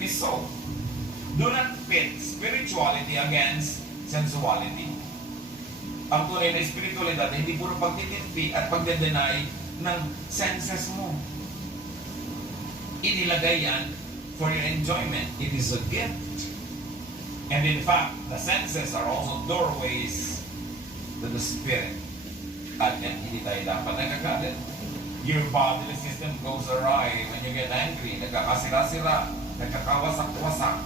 be so. Do not pit spirituality against sensuality. Ang tunay na spiritualidad, hindi puro pagtitimpi at pagde-deny ng senses mo. Inilagay yan for your enjoyment. It is a gift. And in fact, the senses are also doorways to the spirit. At yan, hindi tayo dapat nagagalit. Your bodily system goes awry when you get angry. Nagkakasira-sira, nagkakawasak-wasak.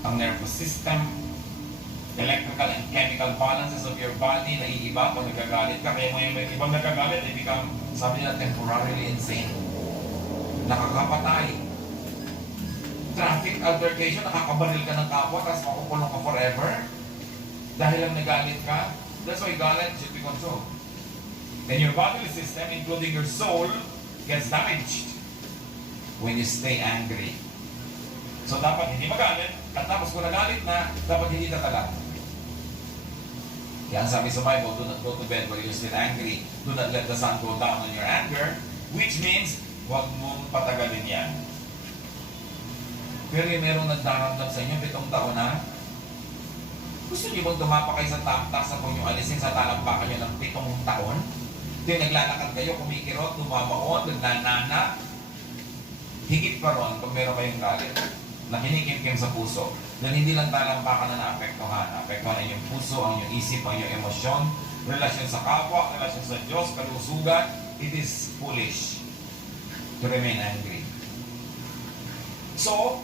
Ang nervous system, electrical and chemical balances of your body, naiiba kung nagagalit ka. Kaya may ibang nagagalit, they become, sabi nila, temporarily insane. Nakakapatay. Traffic altercation, nakakabaril ka ng kapwa, tapos makukulong ka forever. Dahil lang nagalit ka. That's why galit should be controlled. Then your bodily system, including your soul, gets damaged when you stay angry. So dapat hindi magalit, at tapos kung nagalit na, dapat hindi tatala. Yan sabi sa Bible, do not go to bed while you're still angry. Do not let the sun go down on your anger, which means, huwag mong patagalin yan. Pero yung merong nagdaramdam sa inyo, 7 taon na, gusto niyo bang tumapak kayo sa tamtas sa kung yung alisin sa talampakan nyo ng 7 taon? Ito yung naglalakad kayo, kumikirot, tumabaon, nagnanana. Higit pa ron kung meron kayong galit na kinikimkim sa puso. Na hindi lang talampakan na naapektuhan. Naapektuhan ang inyong puso, ang inyong isip, ang inyong emosyon, relasyon sa kapwa, relasyon sa Diyos, kalusugan. It is foolish to remain angry. So,